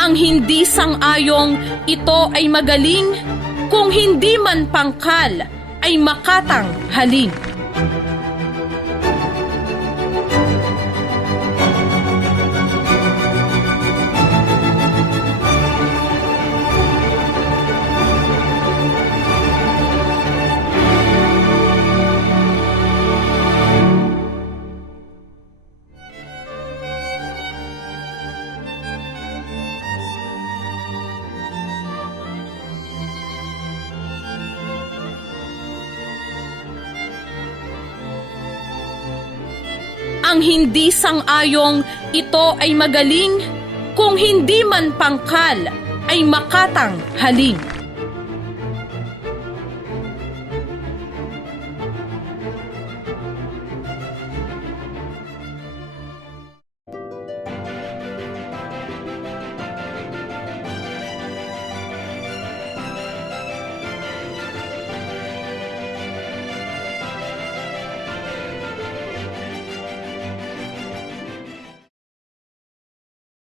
Ang hindi sang-ayong ito ay magaling, kung hindi man pangkal ay makatang halin. Ang hindi sang-ayong ito ay magaling, kung hindi man pangkal ay makatang halin.